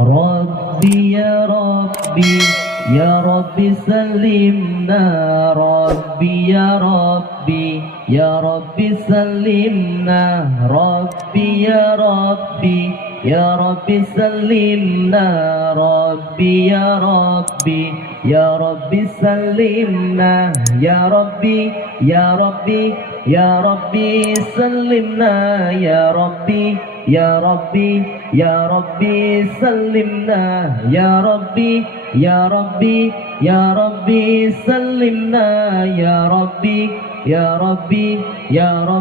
ربي يا ربي يا ربي سلمنا ربي يا ربي يا ربي سلمنا ربي يا ربي يا ربي سلمنا ربي يا ربي يا ربي سلمنا يا ربي يا ربي يا ربي سلمنا يا ربي يا ربي يا ربي سلمنا يا ربي يا ربي يا ربي سلمنا يا ربي يا ربي يا ربي سلمنا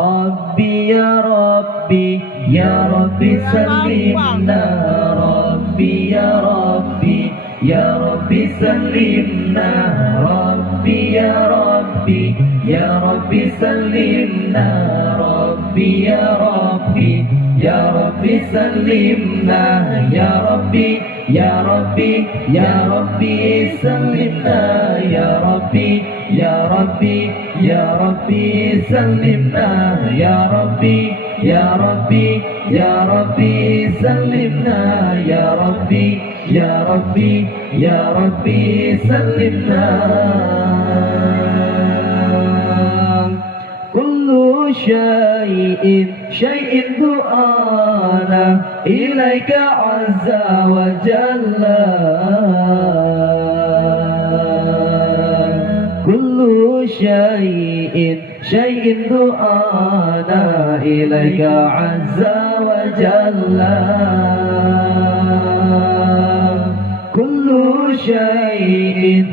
ربي يا ربي يا ربي سلمنا ربي يا ربي يا ربي سلمنا ربي يا ربي يا ربي سلمنا ربي يا ربي يا ربي سلمنا يا ربي يا ربي يا ربي سلمنا يا ربي يا ربي يا ربي سلمنا يا ربي يا ربي يا ربي سلمنا يا ربي يا ربي يا ربي سلمنا كل شيء دعانا إليك عز وجل كل شيء دعانا إليك عز وجل كل شيء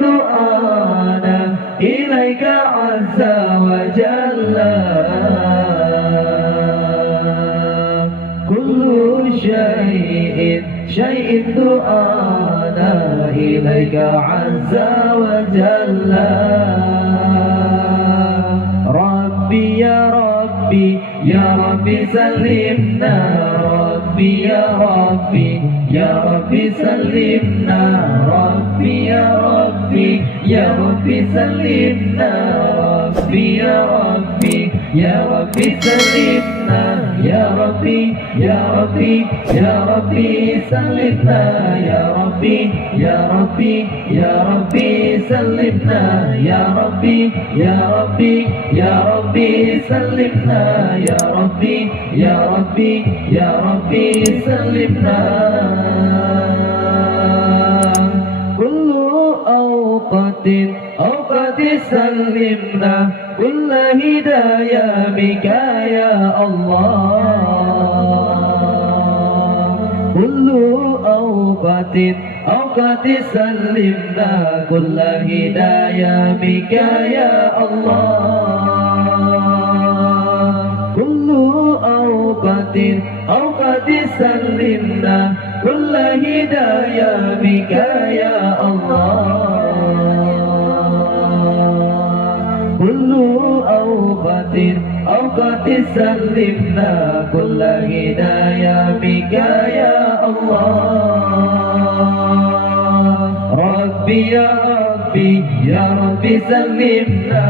دعانا إليك عز وجل كل شيء دعانا إليك عز وجل ربي يا ربي يا ربي سلمنا ربي يا ربي يا ربي سلمنا ربي يا ربي يا ربي سلمنا ربي يا ربي يا ربي سلمنا يا ربي يا ربي يا ربي سلمنا يا ربي يا ربي يا ربي سلمنا يا ربي يا ربي يا ربي سلمنا يا ربي يا ربي يا ربي سلمنا كل أوقات سلمنا كل هدايا بك يا الله كل أوقات سلمنا كل هدايا بك يا الله كل أوقات سلمنا كل هدايا بك يا الله كل أوقات سلمنا كل هدايا بك يا الله ربي يا ربي يا ربي سلمنا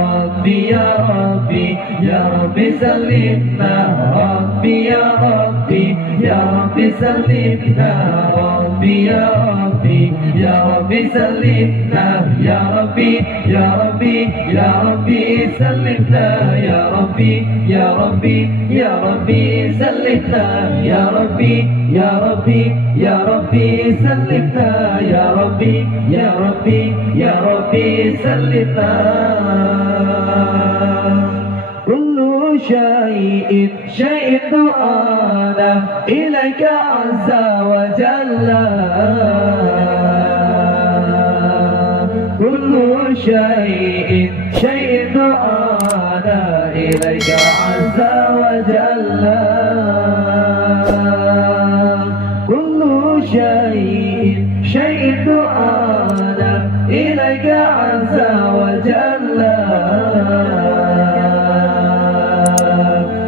ربي يا ربي يا ربي سلمنا ربي يا ربي يا ربي سلمنا ربي يا ربي يا ربي سلمنا يا ربي يا ربي يا ربي سلمنا يا ربي يا ربي يا ربي سلمنا يا ربي يا ربي يا ربي سلمنا يا ربي يا ربي يا ربي سلمنا كل شيء دعانا إليك عز وجل كل شيء دعانا إليك عز وجل كل شيء دعانا إليك عز وجل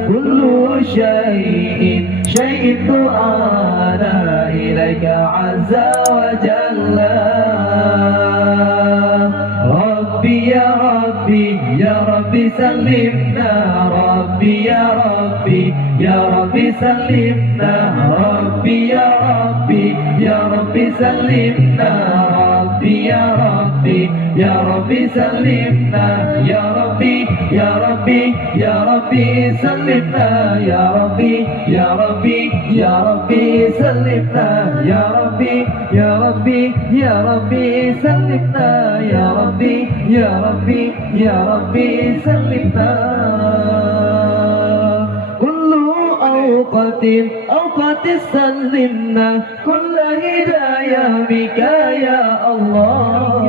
كل شيء دعانا إليك عز وجل ربي يا ربي يا ربي ربي سلمنا ربي يا ربي يا ربي سلمنا ربي يا ربي يا ربي سلمنا ربي يا ربي يا ربي سلمنا يا ربي يا ربي يا ربي سلمنا يا ربي يا ربي يا ربي سلمنا يا ربي يا ربي يا ربي سلمنا يا ربي يا ربي يا ربي سلمنا كل أوقات سلمنا كل هدايا بك يا الله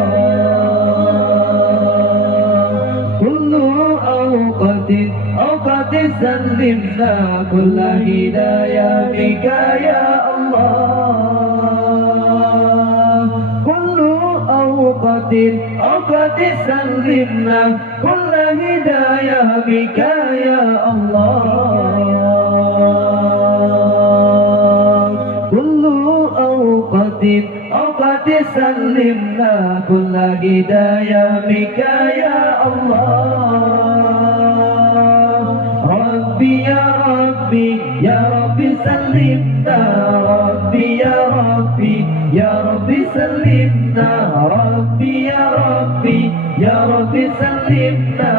كل أوقات سلمنا كل هدايا بك يا الله كل أوقات سلمنا كل هدايا بك يا الله كل أوقات سلمنا كل هدايا بك يا الله ربي يا ربي يا ربي سلمنا ربي يا ربي يا ربي سلمنا ربي يا ربي يا ربي سلمنا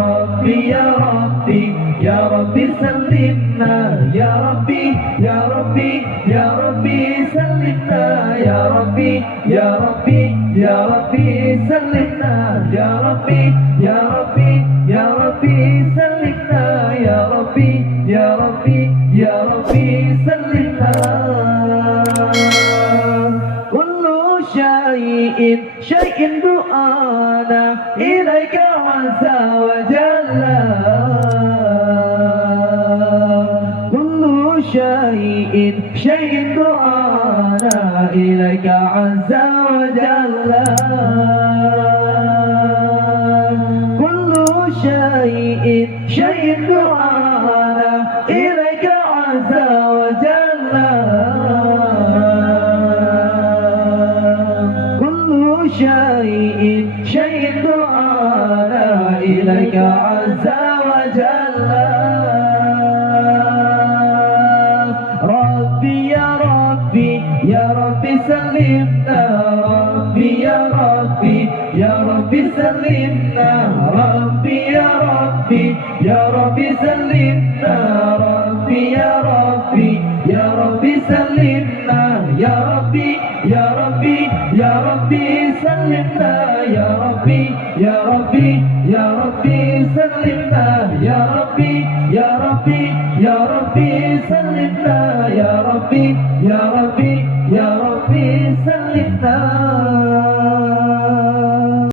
ربي يا ربي يا ربي سلمنا يا ربي يا ربي يا ربي سلمنا يا ربي يا ربي يا ربي سلمنا يا ربي يا ربي يا ربي سلمنا يا ربي يا ربي يا ربي سلمنا كل شيء دعانا إليك عز وجل كل شيء دعانا إليك عز وجل كل شيء دعانا إليك عز وجل كل شيء دعانا إليك عز وجل ربي يا ربي يا ربي سلمنا ربي يا ربي يا ربي سلمنا ربي يا ربي يا ربي سلمنا ربي يا ربي يا ربي سلمنا يا ربي يا ربي يا ربي سلمنا يا ربي يا ربي يا ربي سلمنا يا ربي يا ربي يا ربي سلمنا يا ربي يا ربي يا ربي سلمنا